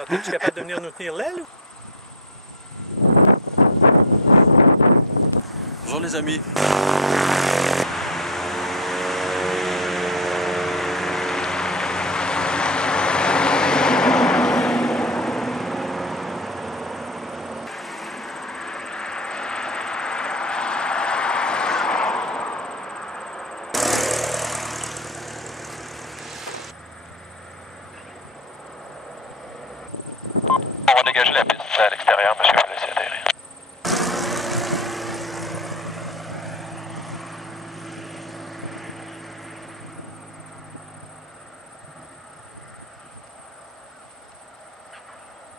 Es-tu capable de venir nous tenir l'aile? Bonjour les amis. On va dégager la piste à l'extérieur, monsieur, vous laissez atterrir.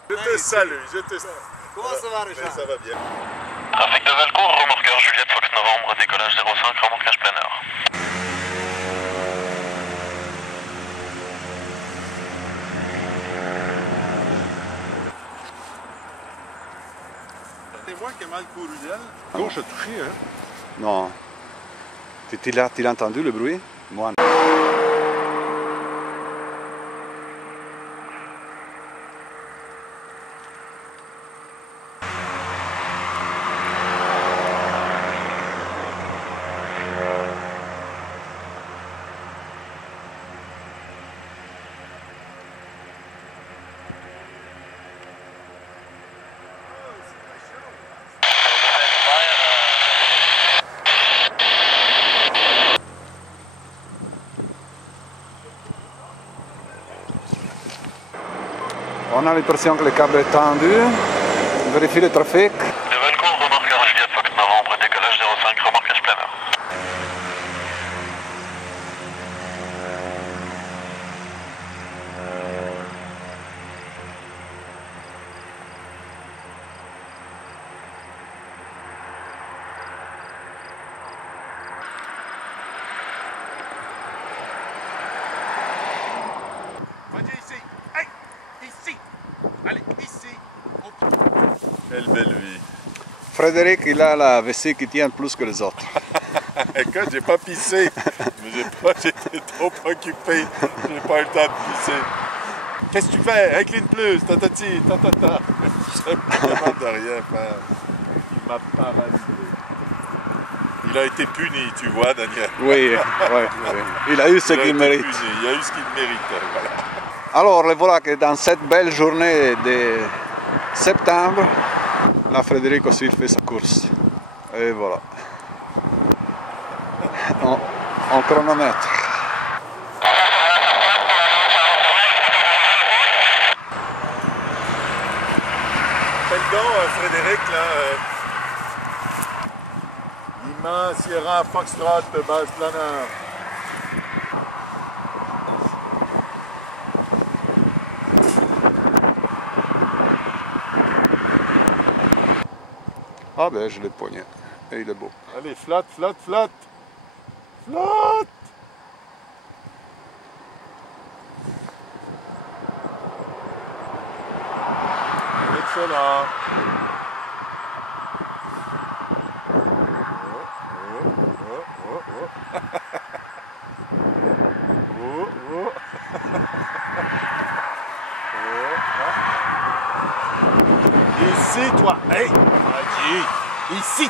Je te salue, je te salue. Comment ça va, Richard? Ça va bien. Trafic de Valcourt, remorqueur Juliette Fox Novembre, décollage 05, remorquage plein heure. C'est moi qui ai mal couru d'elle. Gauche a touché, hein? Non. Tu l'as entendu le bruit? Moi non. On a l'impression que le câble est tendu. Vérifie le trafic. De Valcourt, remorqueur Juliette Fox Novembre, décollage 05, remorquage plein heure. Viens ici. Hey! Ici! Allez, ici! Quelle belle vie. Frédéric, il a la vessie qui tient plus que les autres. Écoute, j'ai pas pissé. Mais j'étais trop occupé. J'ai pas eu le temps de pisser. Qu'est-ce que tu fais? Incline plus, tatati, tatata. Je suis pas capable de rien faire. Il m'a paralysé. Il a été puni, tu vois, Daniel. Oui, oui. Il a eu ce qu'il mérite. Il a eu ce qu'il méritait, voilà. Alors, le voilà que dans cette belle journée de septembre, la Frédéric aussi fait sa course. Et voilà. En chronomètre. Fais le don, Frédéric, là. Immense Sierra Foxtrot, base planeur. Ah ben, je l'ai pogné. Et il est beau. Allez, flotte, flotte, flotte. Flotte! Excellent. Ici, toi. Hey! Ici.